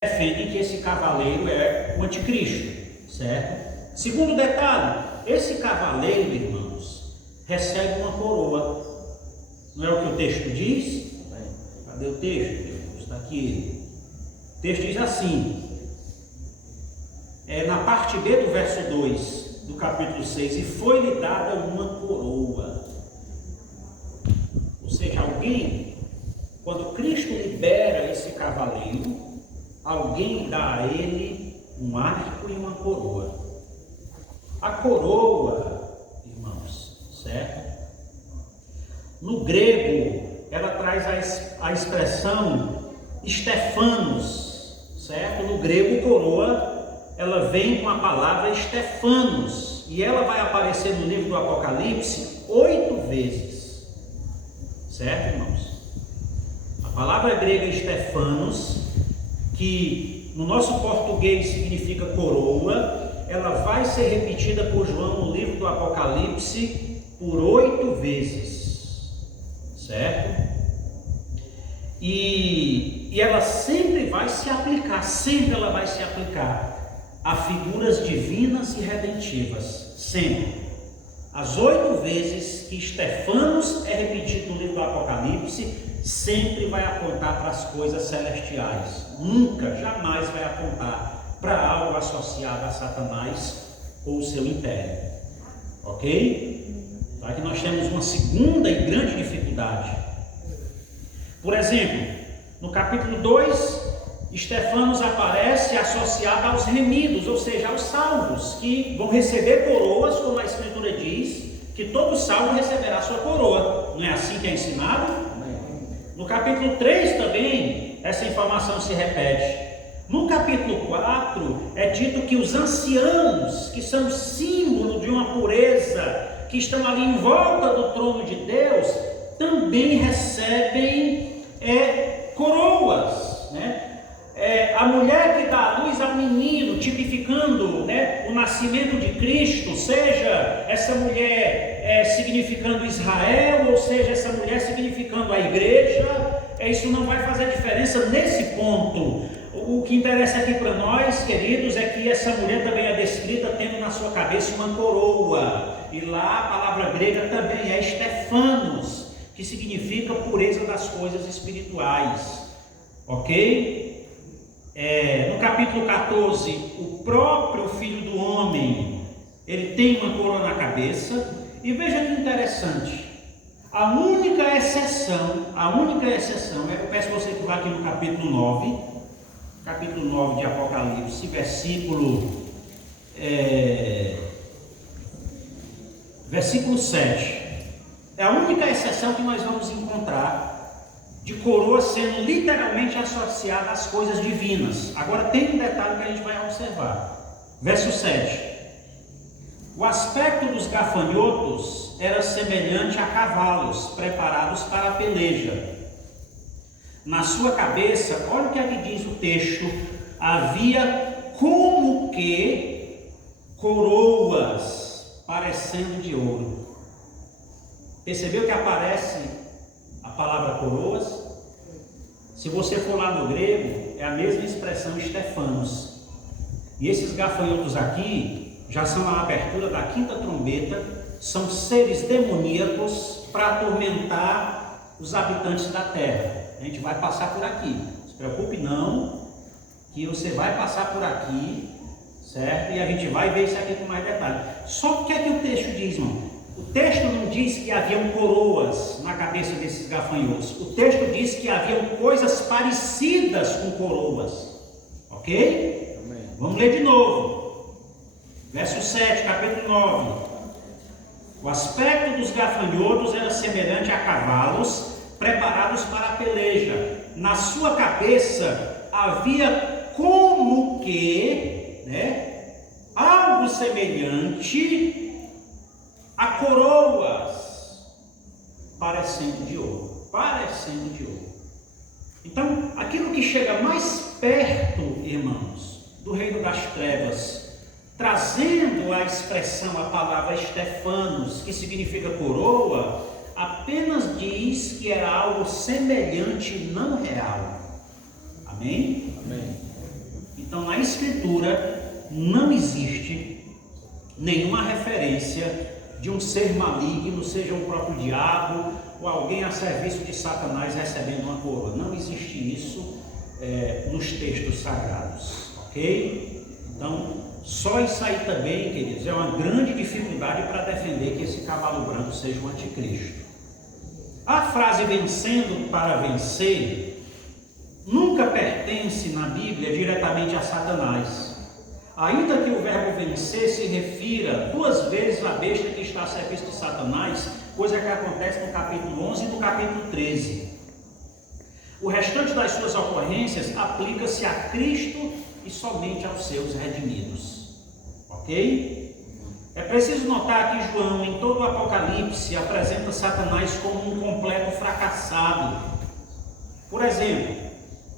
defendem que esse cavaleiro é o anticristo, certo? Segundo detalhe, esse cavaleiro, irmãos, recebe uma coroa. Não é o que o texto diz? Cadê o texto? Está aqui. O texto diz assim, na parte B do verso 2 do capítulo 6, e foi-lhe dada uma coroa. Ou seja, alguém, quando Cristo libera esse cavaleiro, alguém dá a ele um arco e uma coroa. A coroa, irmãos, certo? No grego, ela traz a expressão Stefanos, certo? No grego, coroa, ela vem com a palavra Stefanos, e ela vai aparecer no livro do Apocalipse 8 vezes, certo, irmãos? A palavra grega Stefanos, que no nosso português significa coroa, ela vai ser repetida por João no livro do Apocalipse por 8 vezes, certo? E ela sempre vai se aplicar, a figuras divinas e redentivas, sempre. As 8 vezes que Stefanos é repetido no livro do Apocalipse, sempre vai apontar para as coisas celestiais, nunca, jamais vai apontar para algo associado a Satanás ou o seu império, ok? Então aqui nós temos uma segunda e grande dificuldade. Por exemplo, no capítulo 2, Stefanos aparece associado aos remidos, ou seja, aos salvos, que vão receber coroas, como a Escritura diz, que todo salvo receberá sua coroa. Não é assim que é ensinado? No capítulo 3 também, essa informação se repete. No capítulo 4, é dito que os anciãos, que são símbolo de uma pureza, que estão ali em volta do trono de Deus, também recebem coroas, né? A mulher que dá a luz ao menino, tipificando, né, o nascimento de Cristo, seja essa mulher significando Israel, ou seja essa mulher significando a igreja, isso não vai fazer diferença nesse ponto. O que interessa aqui para nós, queridos, é que essa mulher também é descrita tendo na sua cabeça uma coroa, e lá a palavra grega também é Stefanos, que significa pureza das coisas espirituais, ok? No capítulo 14, o próprio Filho do Homem, ele tem uma coroa na cabeça, e veja que interessante, a única exceção, eu peço você que vá aqui no capítulo 9 de Apocalipse, versículo 7, é a única exceção que nós vamos encontrar de coroa sendo literalmente associada às coisas divinas. Agora tem um detalhe que a gente vai observar. Verso 7. O aspecto dos gafanhotos era semelhante a cavalos preparados para a peleja. Na sua cabeça, olha o que é que diz o texto, havia como que coroas parecendo de ouro. Percebeu que aparece a palavra coroas? Se você for lá no grego, é a mesma expressão Stefanos. E esses gafanhotos aqui já são a abertura da 5ª trombeta, são seres demoníacos para atormentar os habitantes da terra. A gente vai passar por aqui, não se preocupe não, que você vai passar por aqui, certo? E a gente vai ver isso aqui com mais detalhe. Só o que é que o texto diz, irmão? O texto não diz que haviam coroas na cabeça desses gafanhotos. O texto diz que haviam coisas parecidas com coroas. Ok? Amém. Vamos ler de novo. Verso 7, capítulo 9. O aspecto dos gafanhotos era semelhante a cavalos preparados para a peleja. Na sua cabeça havia como que, né, algo semelhante a coroas parecendo de ouro. Então, aquilo que chega mais perto, irmãos, do reino das trevas, trazendo a expressão, a palavra Stefanos, que significa coroa, apenas diz que era algo semelhante, não real. Amém? Amém. Então, na Escritura não existe nenhuma referência de um ser maligno, seja o próprio diabo ou alguém a serviço de Satanás recebendo uma coroa. Não existe isso nos textos sagrados, ok? Então, só isso aí também, queridos, é uma grande dificuldade para defender que esse cavalo branco seja um anticristo. A frase vencendo para vencer nunca pertence na Bíblia diretamente a Satanás. Ainda que o verbo vencer se refira 2 vezes à besta que está a serviço de Satanás, coisa que acontece no capítulo 11 e no capítulo 13. O restante das suas ocorrências aplica-se a Cristo e somente aos seus redimidos. Ok? É preciso notar que João, em todo o Apocalipse, apresenta Satanás como um completo fracassado. Por exemplo,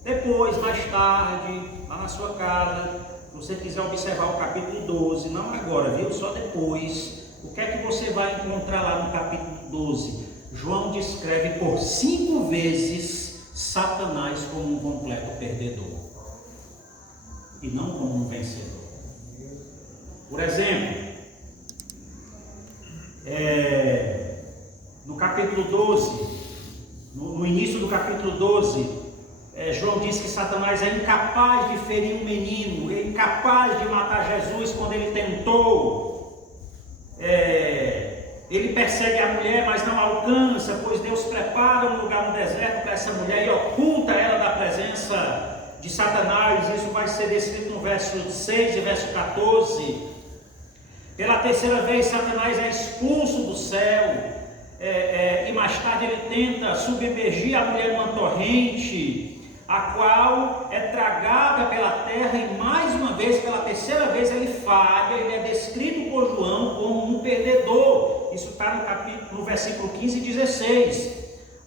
depois, mais tarde, lá na sua casa, se você quiser observar o capítulo 12, não agora, viu? Só depois. O que é que você vai encontrar lá no capítulo 12? João descreve por 5 vezes Satanás como um completo perdedor e não como um vencedor. Por exemplo, no capítulo 12, no início do capítulo 12, João diz que Satanás é incapaz de ferir um menino, é incapaz de matar Jesus quando ele tentou. Ele persegue a mulher, mas não alcança, pois Deus prepara um lugar no deserto para essa mulher e oculta ela da presença de Satanás. Isso vai ser descrito no verso 6 e verso 14. Pela terceira vez, Satanás é expulso do céu, e mais tarde ele tenta submergir a mulher numa torrente, a qual é tragada pela terra, e mais uma vez, pela terceira vez, ele falha. Ele é descrito por João como um perdedor. Isso está no versículo 15 e 16.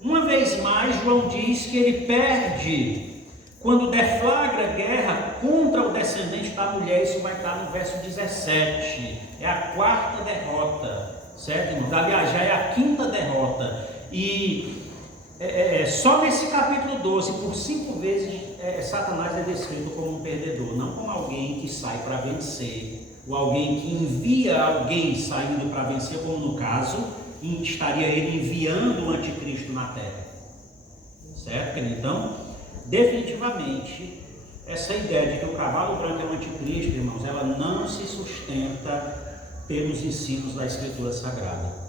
Uma vez mais, João diz que ele perde quando deflagra guerra contra o descendente da mulher. Isso vai estar no verso 17. É a 4ª derrota, certo, irmãos? Aliás, já é a 5ª derrota. E só nesse capítulo 12, por 5 vezes, Satanás é descrito como um perdedor, não como alguém que sai para vencer, ou alguém que envia alguém saindo para vencer, como no caso, estaria ele enviando o anticristo na terra. Certo? Então, definitivamente, essa ideia de que o cavalo branco é um anticristo, irmãos, ela não se sustenta pelos ensinos da Escritura Sagrada.